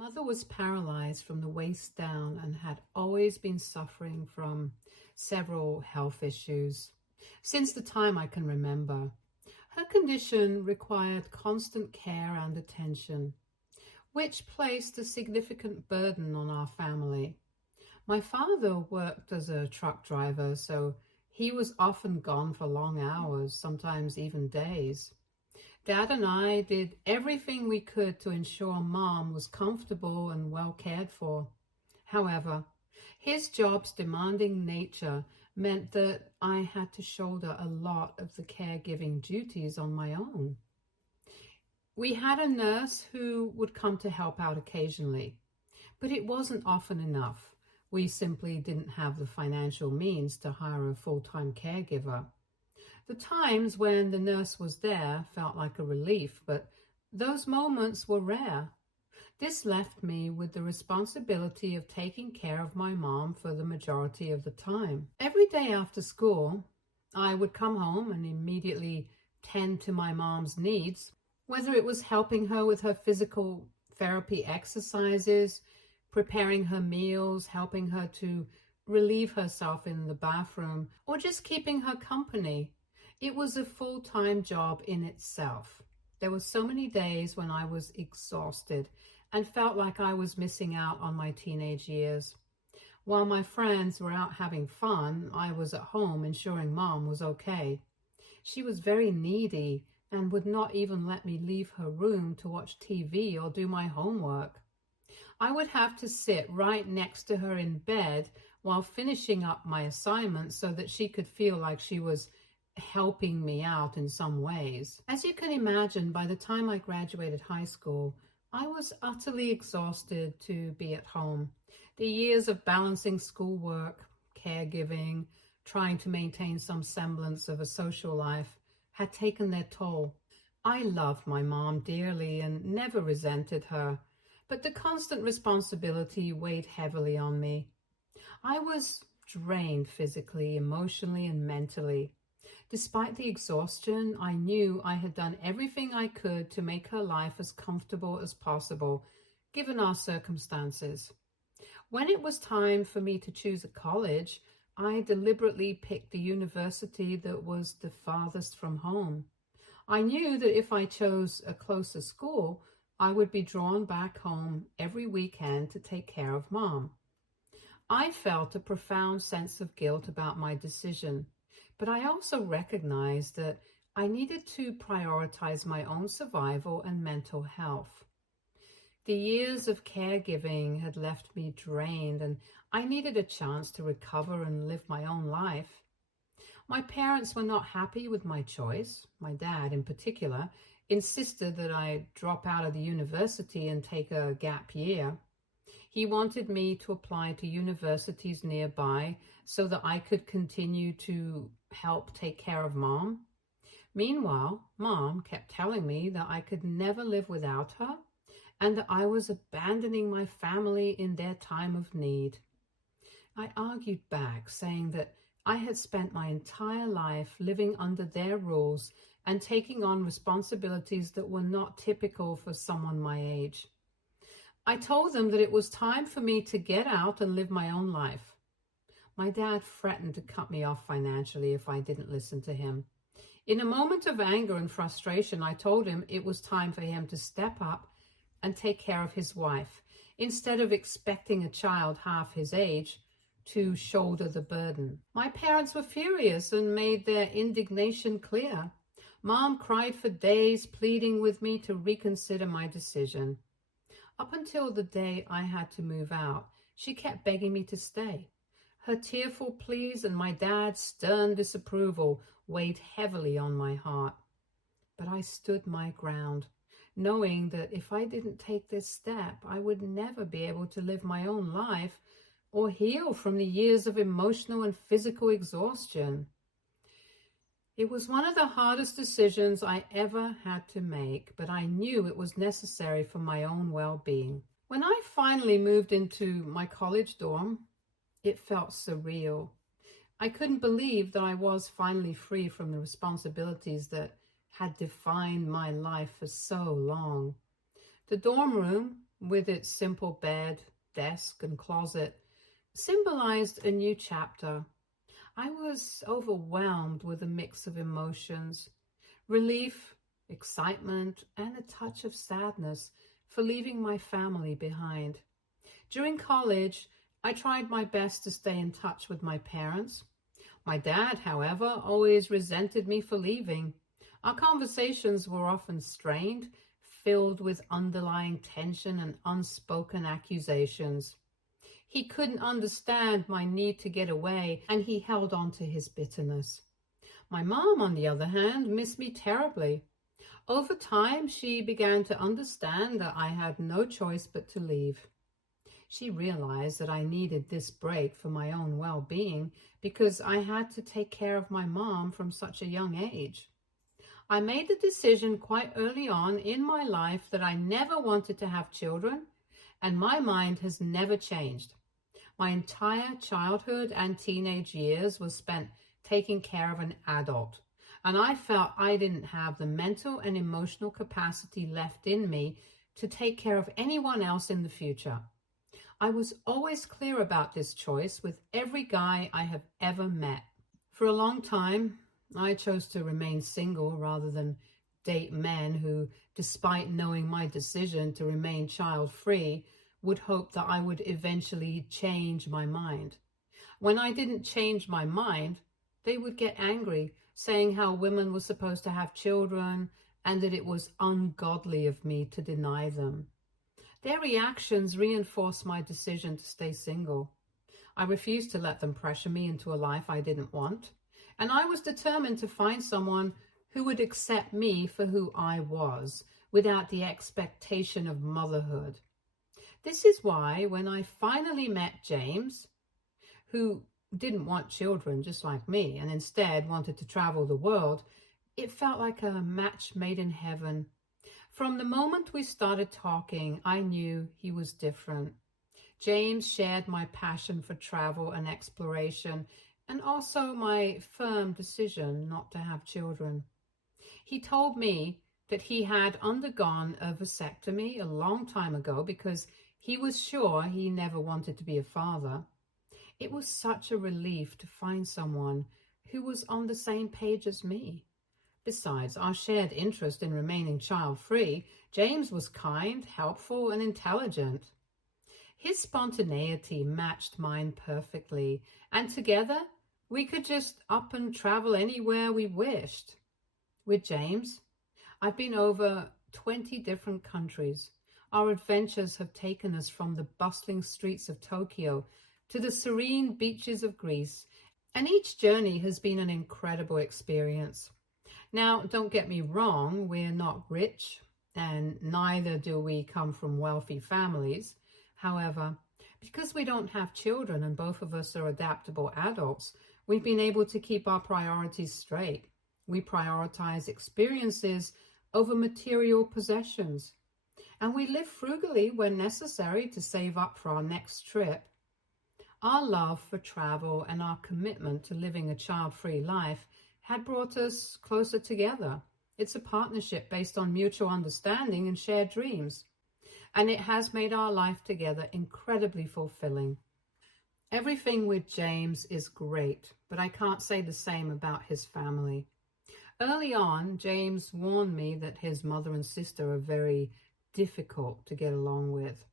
mother was paralyzed from the waist down and had always been suffering from several health issues since the time I can remember. Her condition required constant care and attention, which placed a significant burden on our family. My father worked as a truck driver, so he was often gone for long hours, sometimes even days. Dad and I did everything we could to ensure Mom was comfortable and well cared for. However, his job's demanding nature meant that I had to shoulder a lot of the caregiving duties on my own. We had a nurse who would come to help out occasionally, but it wasn't often enough. We simply didn't have the financial means to hire a full-time caregiver. The times when the nurse was there felt like a relief, but those moments were rare. This left me with the responsibility of taking care of my mom for the majority of the time. Every day after school, I would come home and immediately tend to my mom's needs, whether it was helping her with her physical therapy exercises, preparing her meals, helping her to relieve herself in the bathroom, or just keeping her company. It was a full-time job in itself. There were so many days when I was exhausted and felt like I was missing out on my teenage years. While my friends were out having fun, I was at home ensuring Mom was okay. She was very needy and would not even let me leave her room to watch TV or do my homework. I would have to sit right next to her in bed while finishing up my assignments so that she could feel like she was helping me out in some ways. As you can imagine, by the time I graduated high school, I was utterly exhausted to be at home. The years of balancing schoolwork, caregiving, trying to maintain some semblance of a social life had taken their toll. I loved my mom dearly and never resented her, but the constant responsibility weighed heavily on me. I was drained physically, emotionally, and mentally. Despite the exhaustion, I knew I had done everything I could to make her life as comfortable as possible, given our circumstances. When it was time for me to choose a college, I deliberately picked the university that was the farthest from home. I knew that if I chose a closer school, I would be drawn back home every weekend to take care of Mom. I felt a profound sense of guilt about my decision, but I also recognized that I needed to prioritize my own survival and mental health. The years of caregiving had left me drained, and I needed a chance to recover and live my own life. My parents were not happy with my choice. My dad, in particular, insisted that I drop out of the university and take a gap year. He wanted me to apply to universities nearby so that I could continue to help take care of Mom. Meanwhile, Mom kept telling me that I could never live without her and that I was abandoning my family in their time of need. I argued back, saying that I had spent my entire life living under their rules and taking on responsibilities that were not typical for someone my age. I told them that it was time for me to get out and live my own life. My dad threatened to cut me off financially if I didn't listen to him. In a moment of anger and frustration, I told him it was time for him to step up and take care of his wife, instead of expecting a child half his age to shoulder the burden. My parents were furious and made their indignation clear. Mom cried for days, pleading with me to reconsider my decision. Up until the day I had to move out, she kept begging me to stay. Her tearful pleas and my dad's stern disapproval weighed heavily on my heart. But I stood my ground, knowing that if I didn't take this step, I would never be able to live my own life or heal from the years of emotional and physical exhaustion. It was one of the hardest decisions I ever had to make, but I knew it was necessary for my own well-being. When I finally moved into my college dorm, it felt surreal. I couldn't believe that I was finally free from the responsibilities that had defined my life for so long. The dorm room with its simple bed, desk, and closet, symbolized a new chapter. I was overwhelmed with a mix of emotions: relief, excitement, and a touch of sadness for leaving my family behind. During college, I tried my best to stay in touch with my parents. My dad, however, always resented me for leaving. Our conversations were often strained, filled with underlying tension and unspoken accusations. He couldn't understand my need to get away, and he held on to his bitterness. My mom, on the other hand, missed me terribly. Over time, she began to understand that I had no choice but to leave. She realized that I needed this break for my own well-being because I had to take care of my mom from such a young age. I made the decision quite early on in my life that I never wanted to have children, and my mind has never changed. My entire childhood and teenage years was spent taking care of an adult, and I felt I didn't have the mental and emotional capacity left in me to take care of anyone else in the future. I was always clear about this choice with every guy I have ever met. For a long time, I chose to remain single rather than date men who, despite knowing my decision to remain child-free, would hope that I would eventually change my mind. When I didn't change my mind, they would get angry, saying how women were supposed to have children and that it was ungodly of me to deny them. Their reactions reinforced my decision to stay single. I refused to let them pressure me into a life I didn't want, and I was determined to find someone who would accept me for who I was, without the expectation of motherhood. This is why, when I finally met James, who didn't want children just like me and instead wanted to travel the world, it felt like a match made in heaven. From the moment we started talking, I knew he was different. James shared my passion for travel and exploration, and also my firm decision not to have children. He told me that he had undergone a vasectomy a long time ago because he was sure he never wanted to be a father. It was such a relief to find someone who was on the same page as me. Besides our shared interest in remaining child-free, James was kind, helpful, and intelligent. His spontaneity matched mine perfectly, and together we could just up and travel anywhere we wished. With James, I've been over 20 different countries. Our adventures have taken us from the bustling streets of Tokyo to the serene beaches of Greece, and each journey has been an incredible experience. Now, don't get me wrong, we're not rich, and neither do we come from wealthy families. However, because we don't have children and both of us are adaptable adults, we've been able to keep our priorities straight. We prioritize experiences over material possessions, and we live frugally when necessary to save up for our next trip. Our love for travel and our commitment to living a child-free life had brought us closer together. It's a partnership based on mutual understanding and shared dreams, and it has made our life together incredibly fulfilling. Everything with James is great, but I can't say the same about his family. Early on, James warned me that his mother and sister are very difficult to get along with.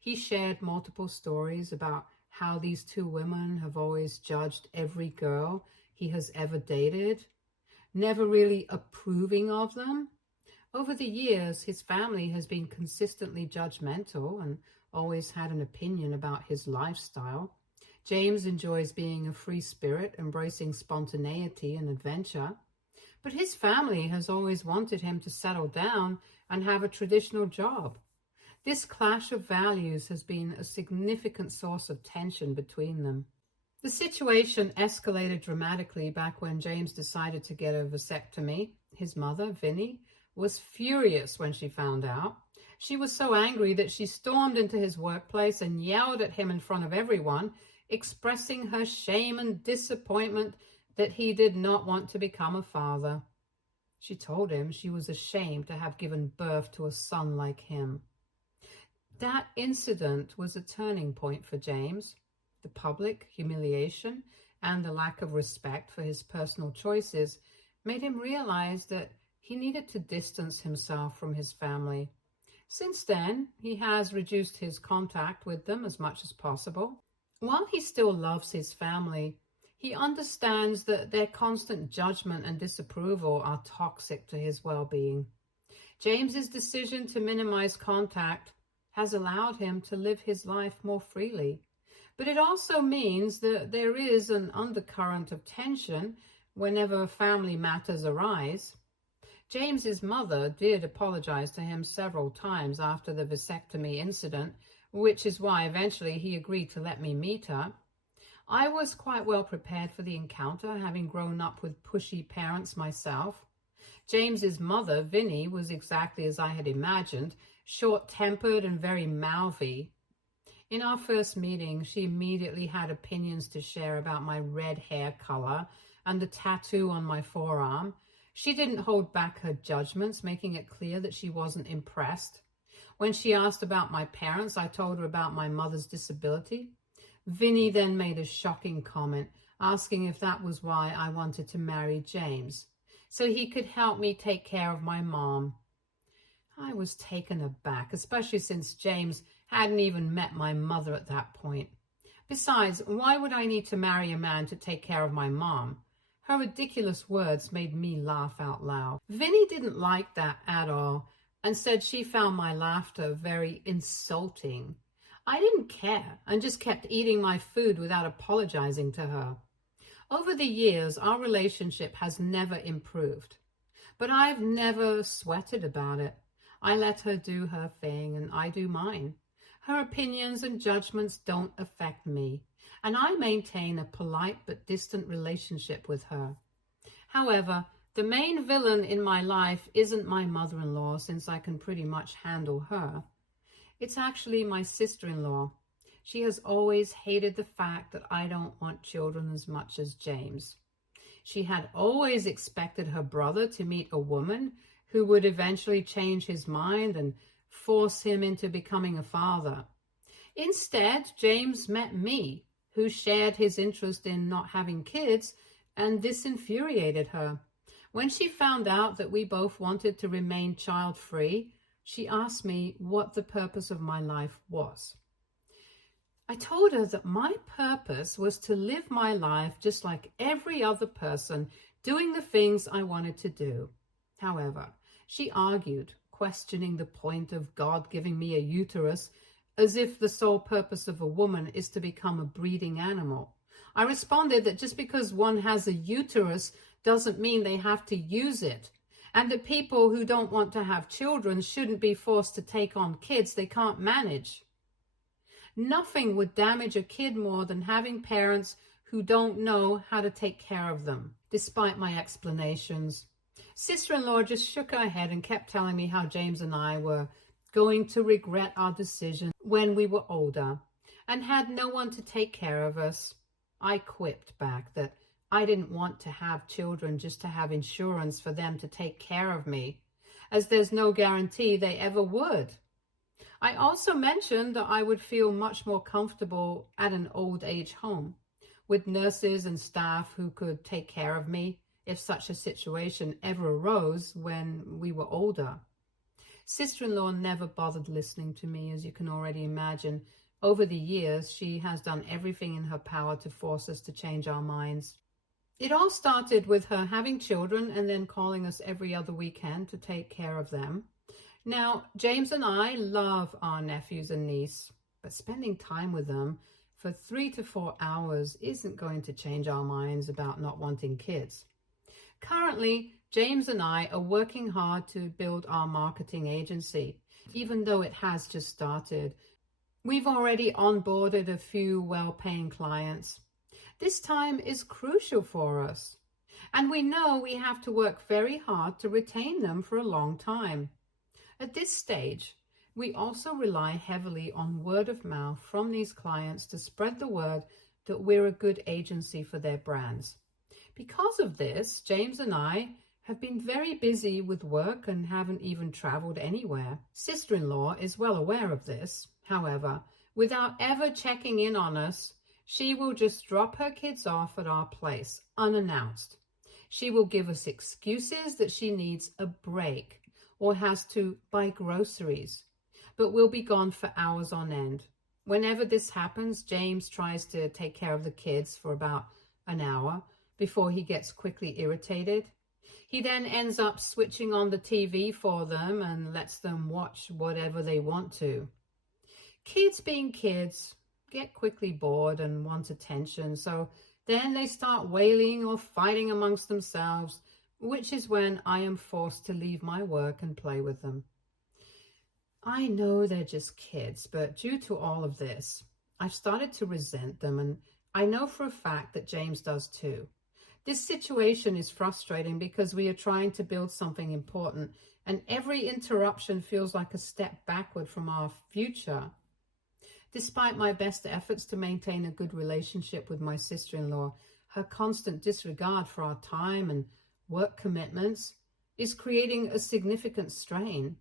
He shared multiple stories about how these two women have always judged every girl he has ever dated, never really approving of them. Over the years, his family has been consistently judgmental and always had an opinion about his lifestyle. James enjoys being a free spirit, embracing spontaneity and adventure. But his family has always wanted him to settle down and have a traditional job. This clash of values has been a significant source of tension between them. The situation escalated dramatically back when James decided to get a vasectomy. His mother, Vinnie, was furious when she found out. She was so angry that she stormed into his workplace and yelled at him in front of everyone, expressing her shame and disappointment that he did not want to become a father. She told him she was ashamed to have given birth to a son like him. That incident was a turning point for James. The public humiliation and the lack of respect for his personal choices made him realize that he needed to distance himself from his family. Since then, he has reduced his contact with them as much as possible. While he still loves his family, he understands that their constant judgment and disapproval are toxic to his well-being. James's decision to minimize contact has allowed him to live his life more freely. But it also means that there is an undercurrent of tension whenever family matters arise. James's mother did apologize to him several times after the vasectomy incident, which is why eventually he agreed to let me meet her. I was quite well prepared for the encounter, having grown up with pushy parents myself. James's mother, Vinnie, was exactly as I had imagined, short-tempered and very mouthy. In our first meeting, she immediately had opinions to share about my red hair color and the tattoo on my forearm. She didn't hold back her judgments, making it clear that she wasn't impressed. When she asked about my parents, I told her about my mother's disability. Vinnie then made a shocking comment, asking if that was why I wanted to marry James, so he could help me take care of my mom. I was taken aback, especially since James hadn't even met my mother at that point. Besides, why would I need to marry a man to take care of my mom? Her ridiculous words made me laugh out loud. Vinnie didn't like that at all and said she found my laughter very insulting. I didn't care and just kept eating my food without apologizing to her. Over the years, our relationship has never improved, but I've never sweated about it. I let her do her thing and I do mine. Her opinions and judgments don't affect me, and I maintain a polite but distant relationship with her. However, the main villain in my life isn't my mother-in-law, since I can pretty much handle her. It's actually my sister-in-law. She has always hated the fact that I don't want children as much as James. She had always expected her brother to meet a woman who would eventually change his mind and force him into becoming a father. Instead, James met me, who shared his interest in not having kids, and this infuriated her. When she found out that we both wanted to remain child-free, she asked me what the purpose of my life was. I told her that my purpose was to live my life just like every other person, doing the things I wanted to do. However, she argued, questioning the point of God giving me a uterus, as if the sole purpose of a woman is to become a breeding animal. I responded that just because one has a uterus doesn't mean they have to use it, and that people who don't want to have children shouldn't be forced to take on kids they can't manage. Nothing would damage a kid more than having parents who don't know how to take care of them, despite my explanations. Sister-in-law just shook her head and kept telling me how James and I were going to regret our decision when we were older and had no one to take care of us. I quipped back that I didn't want to have children just to have insurance for them to take care of me, as there's no guarantee they ever would. I also mentioned that I would feel much more comfortable at an old age home with nurses and staff who could take care of me if such a situation ever arose when we were older. Sister-in-law never bothered listening to me, as you can already imagine. Over the years, she has done everything in her power to force us to change our minds. It all started with her having children and then calling us every other weekend to take care of them. Now, James and I love our nephews and niece, but spending time with them for 3 to 4 hours isn't going to change our minds about not wanting kids. Currently, James and I are working hard to build our marketing agency, even though it has just started. We've already onboarded a few well-paying clients. This time is crucial for us, and we know we have to work very hard to retain them for a long time. At this stage, we also rely heavily on word of mouth from these clients to spread the word that we're a good agency for their brands. Because of this, James and I have been very busy with work and haven't even traveled anywhere. Sister-in-law is well aware of this. However, without ever checking in on us, she will just drop her kids off at our place, unannounced. She will give us excuses that she needs a break or has to buy groceries, but will be gone for hours on end. Whenever this happens, James tries to take care of the kids for about an hour before he gets quickly irritated. He then ends up switching on the TV for them and lets them watch whatever they want to. Kids being kids get quickly bored and want attention, so then they start wailing or fighting amongst themselves, which is when I am forced to leave my work and play with them. I know they're just kids, but due to all of this, I've started to resent them, and I know for a fact that James does too. This situation is frustrating because we are trying to build something important, and every interruption feels like a step backward from our future. Despite my best efforts to maintain a good relationship with my sister-in-law, her constant disregard for our time and work commitments is creating a significant strain.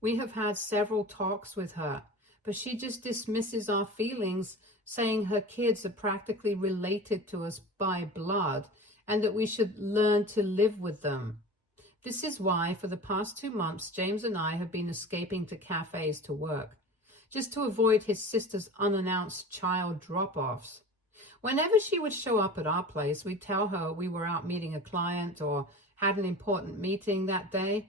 We have had several talks with her, but she just dismisses our feelings, saying her kids are practically related to us by blood and that we should learn to live with them. This is why for the past 2 months, James and I have been escaping to cafes to work, just to avoid his sister's unannounced child drop-offs. Whenever she would show up at our place, we'd tell her we were out meeting a client or had an important meeting that day.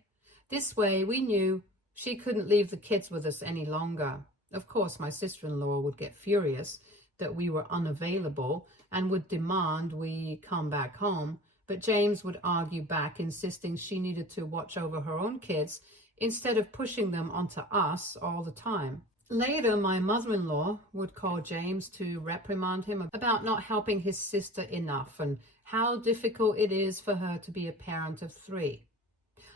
This way, we knew she couldn't leave the kids with us any longer. Of course, my sister-in-law would get furious that we were unavailable and would demand we come back home, but James would argue back, insisting she needed to watch over her own kids instead of pushing them onto us all the time. Later, my mother-in-law would call James to reprimand him about not helping his sister enough and how difficult it is for her to be a parent of 3.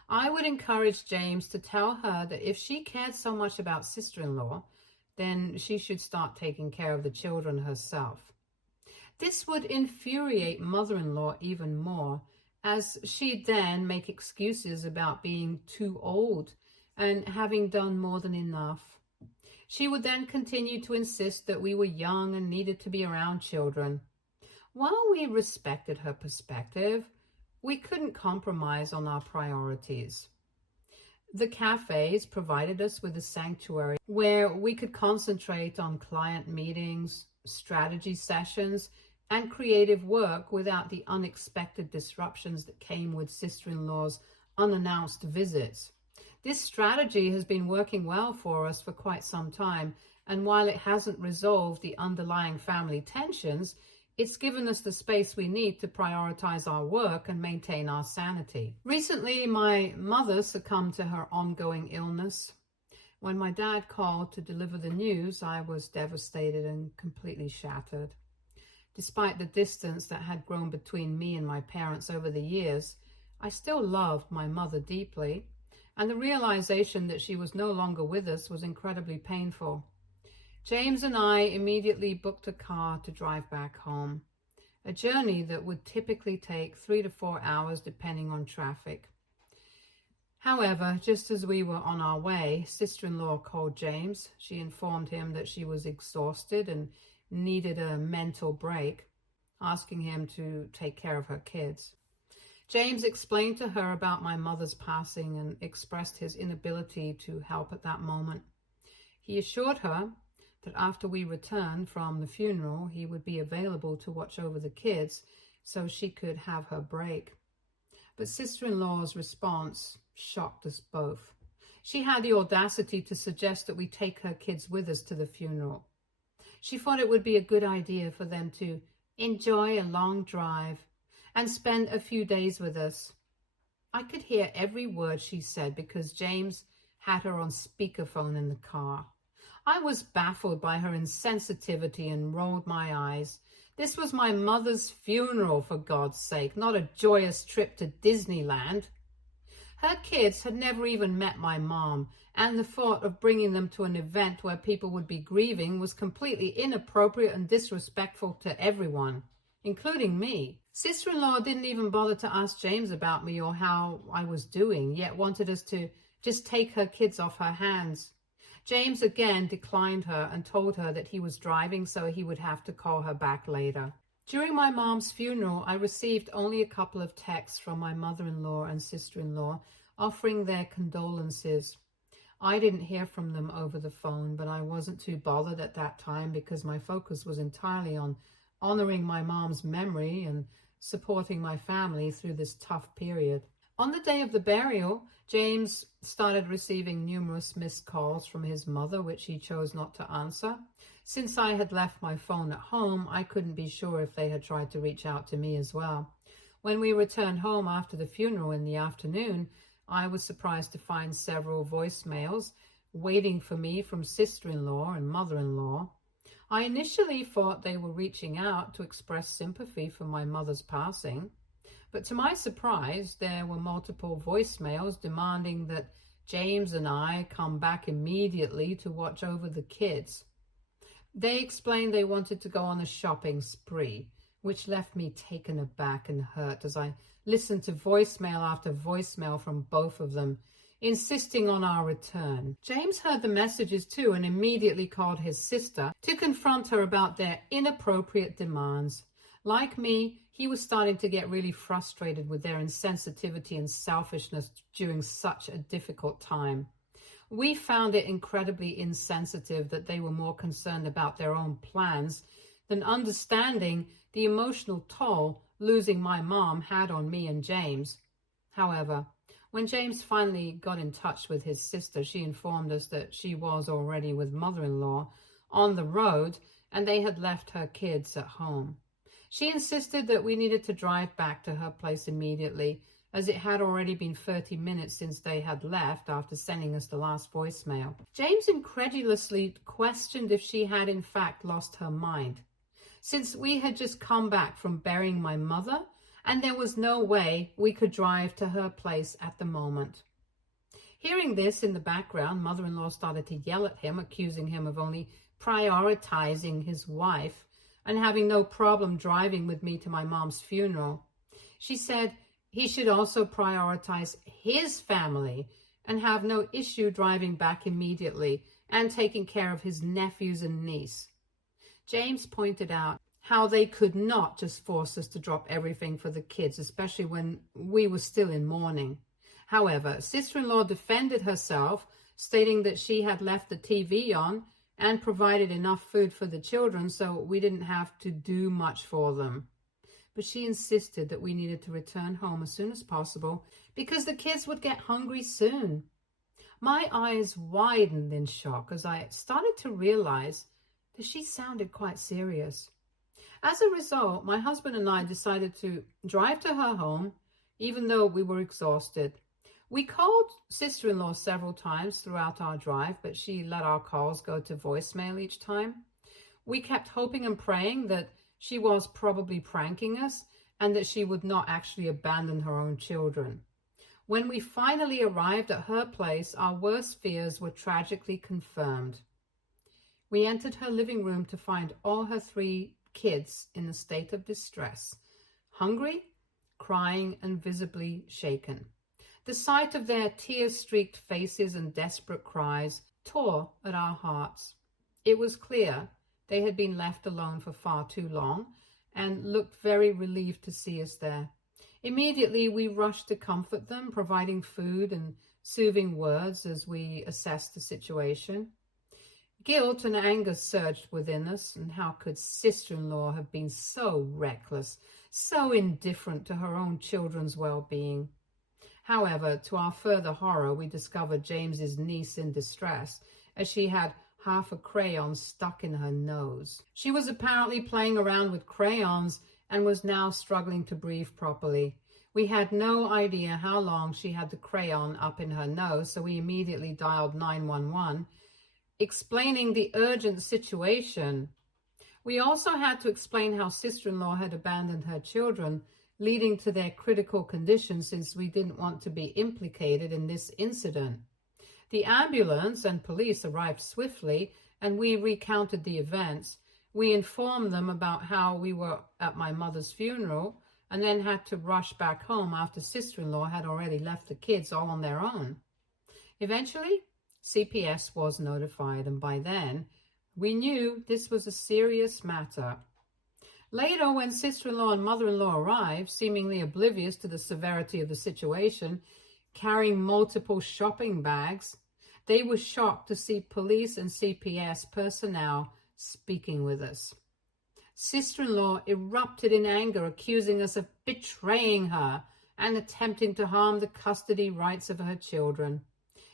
I would encourage James to tell her that if she cared so much about sister-in-law, then she should start taking care of the children herself. This would infuriate mother-in-law even more, as she'd then make excuses about being too old and having done more than enough. She would then continue to insist that we were young and needed to be around children. While we respected her perspective, we couldn't compromise on our priorities. The cafes provided us with a sanctuary where we could concentrate on client meetings, strategy sessions, and creative work without the unexpected disruptions that came with sister-in-law's unannounced visits. This strategy has been working well for us for quite some time, and while it hasn't resolved the underlying family tensions, it's given us the space we need to prioritize our work and maintain our sanity. Recently, my mother succumbed to her ongoing illness. When my dad called to deliver the news, I was devastated and completely shattered. Despite the distance that had grown between me and my parents over the years, I still loved my mother deeply, and the realization that she was no longer with us was incredibly painful. James and I immediately booked a car to drive back home, a journey that would typically take 3 to 4 hours depending on traffic. However, just as we were on our way, sister-in-law called James. She informed him that she was exhausted and needed a mental break, asking him to take care of her kids. James explained to her about my mother's passing and expressed his inability to help at that moment. He assured her that after we returned from the funeral, he would be available to watch over the kids so she could have her break. But sister-in-law's response shocked us both. She had the audacity to suggest that we take her kids with us to the funeral. She thought it would be a good idea for them to enjoy a long drive and spend a few days with us. I could hear every word she said because James had her on speakerphone in the car. I was baffled by her insensitivity and rolled my eyes. This was my mother's funeral, for God's sake, not a joyous trip to Disneyland. Her kids had never even met my mom, and the thought of bringing them to an event where people would be grieving was completely inappropriate and disrespectful to everyone, including me. Sister-in-law didn't even bother to ask James about me or how I was doing, yet wanted us to just take her kids off her hands. James again declined her and told her that he was driving, so he would have to call her back later. During my mom's funeral, I received only a couple of texts from my mother-in-law and sister-in-law offering their condolences. I didn't hear from them over the phone, but I wasn't too bothered at that time because my focus was entirely on honoring my mom's memory and supporting my family through this tough period. On the day of the burial, James started receiving numerous missed calls from his mother, which he chose not to answer. Since I had left my phone at home, I couldn't be sure if they had tried to reach out to me as well. When we returned home after the funeral in the afternoon, I was surprised to find several voicemails waiting for me from sister-in-law and mother-in-law. I initially thought they were reaching out to express sympathy for my mother's passing, but to my surprise, there were multiple voicemails demanding that James and I come back immediately to watch over the kids. They explained they wanted to go on a shopping spree, which left me taken aback and hurt as I listened to voicemail after voicemail from both of them, insisting on our return. James heard the messages too and immediately called his sister to confront her about their inappropriate demands. Like me, he was starting to get really frustrated with their insensitivity and selfishness during such a difficult time. We found it incredibly insensitive that they were more concerned about their own plans than understanding the emotional toll losing my mom had on me and James. However, when James finally got in touch with his sister, she informed us that she was already with mother-in-law on the road and they had left her kids at home. She insisted that we needed to drive back to her place immediately, as it had already been 30 minutes since they had left after sending us the last voicemail. James incredulously questioned if she had in fact lost her mind, since we had just come back from burying my mother and there was no way we could drive to her place at the moment. Hearing this in the background, mother-in-law started to yell at him, accusing him of only prioritizing his wife and having no problem driving with me to my mom's funeral. She said he should also prioritize his family and have no issue driving back immediately and taking care of his nephews and niece. James pointed out how they could not just force us to drop everything for the kids, especially when we were still in mourning. However, sister-in-law defended herself, stating that she had left the TV on and provided enough food for the children, so we didn't have to do much for them. But she insisted that we needed to return home as soon as possible because the kids would get hungry soon. My eyes widened in shock as I started to realize that she sounded quite serious. As a result, my husband and I decided to drive to her home, even though we were exhausted. We called sister-in-law several times throughout our drive, but she let our calls go to voicemail each time. We kept hoping and praying that she was probably pranking us and that she would not actually abandon her own children. When we finally arrived at her place, our worst fears were tragically confirmed. We entered her living room to find all her 3 kids in a state of distress, hungry, crying, and visibly shaken. The sight of their tear-streaked faces and desperate cries tore at our hearts. It was clear they had been left alone for far too long and looked very relieved to see us there. Immediately, we rushed to comfort them, providing food and soothing words as we assessed the situation. Guilt and anger surged within us, and how could sister-in-law have been so reckless, so indifferent to her own children's well-being? However, to our further horror, we discovered James's niece in distress, as she had half a crayon stuck in her nose. She was apparently playing around with crayons and was now struggling to breathe properly. We had no idea how long she had the crayon up in her nose, so we immediately dialed 911, explaining the urgent situation. We also had to explain how sister-in-law had abandoned her children, leading to their critical condition, since we didn't want to be implicated in this incident. The ambulance and police arrived swiftly, and we recounted the events. We informed them about how we were at my mother's funeral and then had to rush back home after sister-in-law had already left the kids all on their own. Eventually, CPS was notified, and by then, we knew this was a serious matter. Later, when sister-in-law and mother-in-law arrived, seemingly oblivious to the severity of the situation, carrying multiple shopping bags, they were shocked to see police and CPS personnel speaking with us. Sister-in-law erupted in anger, accusing us of betraying her and attempting to harm the custody rights of her children.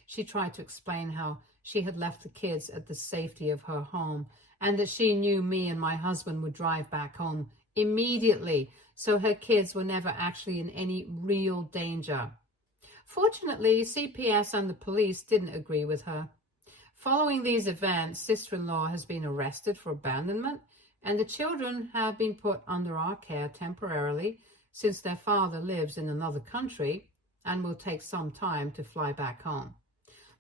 She tried to explain how she had left the kids at the safety of her home and that she knew me and my husband would drive back home immediately, so her kids were never actually in any real danger. Fortunately, CPS and the police didn't agree with her. Following these events, sister-in-law has been arrested for abandonment, and the children have been put under our care temporarily since their father lives in another country and will take some time to fly back home.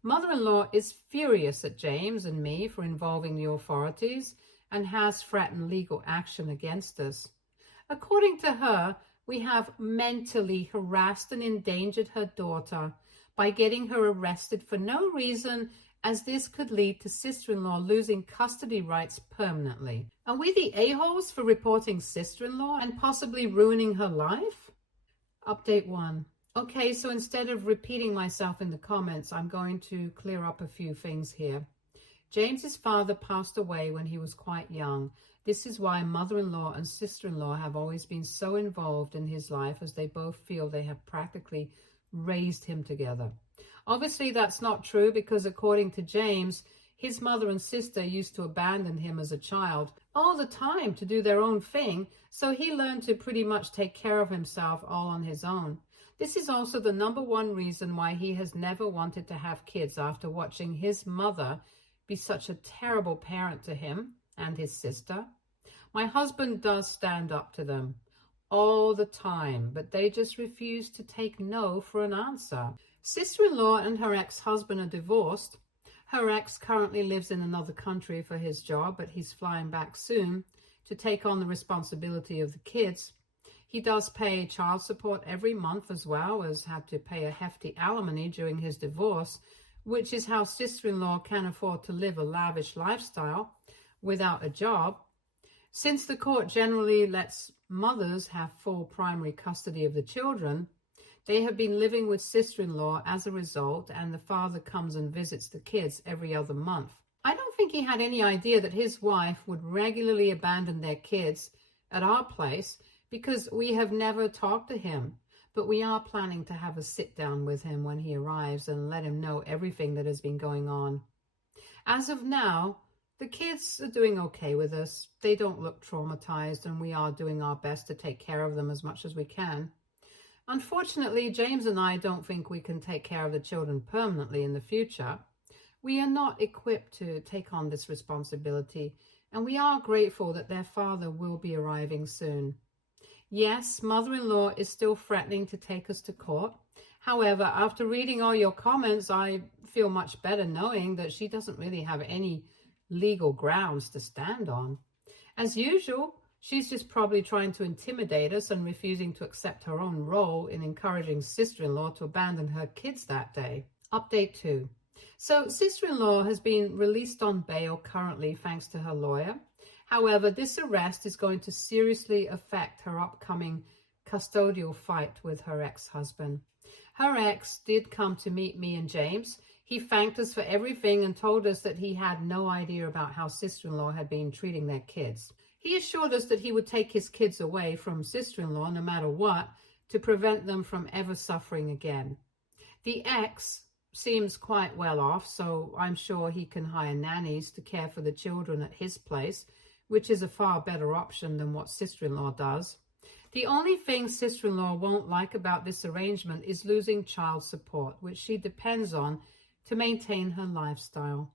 Mother-in-law is furious at James and me for involving the authorities and has threatened legal action against us. According to her, we have mentally harassed and endangered her daughter by getting her arrested for no reason, as this could lead to sister-in-law losing custody rights permanently. Are we the a-holes for reporting sister-in-law and possibly ruining her life? Update 1. Okay, so instead of repeating myself in the comments, I'm going to clear up a few things here. James's father passed away when he was quite young. This is why mother-in-law and sister-in-law have always been so involved in his life, as they both feel they have practically raised him together. Obviously, that's not true, because according to James, his mother and sister used to abandon him as a child all the time to do their own thing, so he learned to pretty much take care of himself all on his own. This is also the #1 reason why he has never wanted to have kids after watching his mother be such a terrible parent to him and his sister. My husband does stand up to them all the time, but they just refuse to take no for an answer. Sister-in-law and her ex-husband are divorced. Her ex currently lives in another country for his job, but he's flying back soon to take on the responsibility of the kids. He does pay child support every month, as well as had to pay a hefty alimony during his divorce, which is how sister-in-law can afford to live a lavish lifestyle without a job. Since the court generally lets mothers have full primary custody of the children, they have been living with sister-in-law as a result, and the father comes and visits the kids every other month. I don't think he had any idea that his wife would regularly abandon their kids at our place, because we have never talked to him, but we are planning to have a sit down with him when he arrives and let him know everything that has been going on. As of now, the kids are doing okay with us. They don't look traumatized, and we are doing our best to take care of them as much as we can. Unfortunately, James and I don't think we can take care of the children permanently in the future. We are not equipped to take on this responsibility, and we are grateful that their father will be arriving soon. Yes, mother-in-law is still threatening to take us to court. However, after reading all your comments, I feel much better knowing that she doesn't really have any legal grounds to stand on. As usual, she's just probably trying to intimidate us and refusing to accept her own role in encouraging sister-in-law to abandon her kids that day. Update 2. So sister-in-law has been released on bail currently thanks to her lawyer. However, this arrest is going to seriously affect her upcoming custodial fight with her ex-husband. Her ex did come to meet me and James. He thanked us for everything and told us that he had no idea about how sister-in-law had been treating their kids. He assured us that he would take his kids away from sister-in-law no matter what, to prevent them from ever suffering again. The ex seems quite well off, so I'm sure he can hire nannies to care for the children at his place, which is a far better option than what sister-in-law does. The only thing sister-in-law won't like about this arrangement is losing child support, which she depends on to maintain her lifestyle.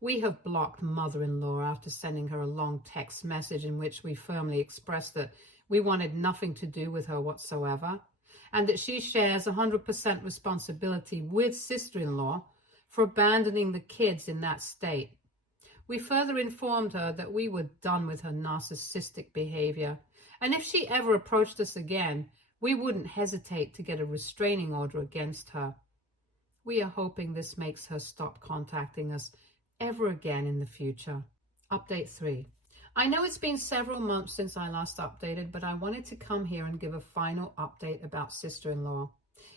We have blocked mother-in-law after sending her a long text message in which we firmly expressed that we wanted nothing to do with her whatsoever, and that she shares 100% responsibility with sister-in-law for abandoning the kids in that state. We further informed her that we were done with her narcissistic behavior, and if she ever approached us again, we wouldn't hesitate to get a restraining order against her. We are hoping this makes her stop contacting us ever again in the future. Update 3. I know it's been several months since I last updated, but I wanted to come here and give a final update about sister-in-law.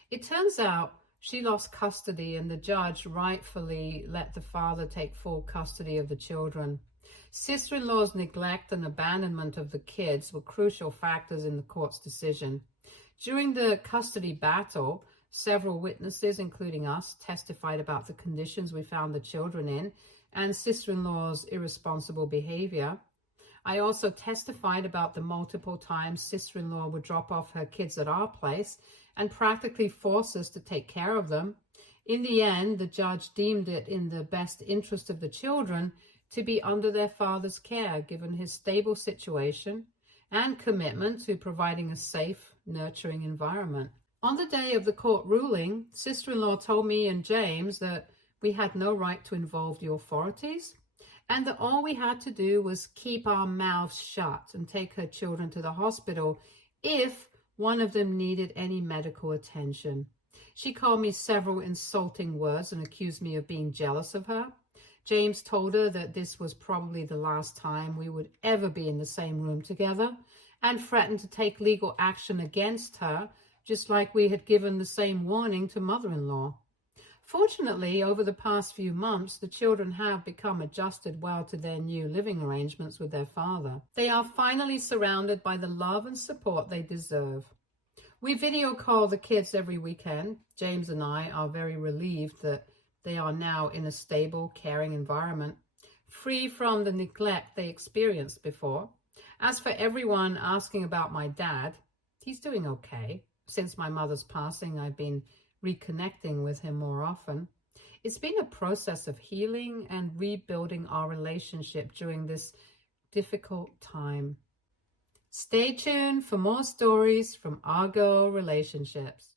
It turns out she lost custody and the judge rightfully let the father take full custody of the children. Sister-in-law's neglect and abandonment of the kids were crucial factors in the court's decision. During the custody battle, several witnesses, including us, testified about the conditions we found the children in and sister-in-law's irresponsible behavior. I also testified about the multiple times sister-in-law would drop off her kids at our place and practically force us to take care of them. In the end, the judge deemed it in the best interest of the children to be under their father's care, given his stable situation and commitment to providing a safe, nurturing environment. On the day of the court ruling, sister-in-law told me and James that we had no right to involve the authorities, and that all we had to do was keep our mouths shut and take her children to the hospital if one of them needed any medical attention. She called me several insulting words and accused me of being jealous of her. James told her that this was probably the last time we would ever be in the same room together, and threatened to take legal action against her, just like we had given the same warning to mother-in-law. Fortunately, over the past few months, the children have become adjusted well to their new living arrangements with their father. They are finally surrounded by the love and support they deserve. We video call the kids every weekend. James and I are very relieved that they are now in a stable, caring environment, free from the neglect they experienced before. As for everyone asking about my dad, he's doing okay. Since my mother's passing, I've been reconnecting with him more often. It's been a process of healing and rebuilding our relationship during this difficult time. Stay tuned for more stories from our girl relationships.